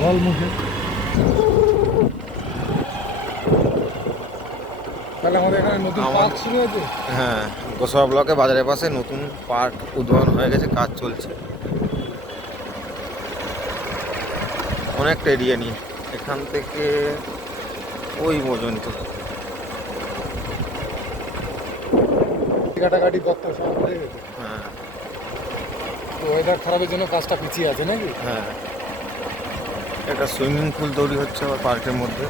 বল মুখে। তাহলে আমাদের এখানে নতুন পার্ক শুরু হয়েছে। হ্যাঁ, গোসাবা ব্লকে বাজারের পাশে নতুন পার্ক উদ্বোধন হয়ে গেছে, কাজ চলছে অনেকটা এরিয়া নিয়ে, এখান থেকে ওই পর্যন্ত। কাটাকাটি গর্ত সব হয়ে গেছে। হ্যাঁ তো ওয়েদার খারাপের জন্য কাজটা পিছিয়ে আছে নাকি? হ্যাঁ, একটা সুইমিং পুল তৈরি হচ্ছে আবার পার্কের মধ্যে।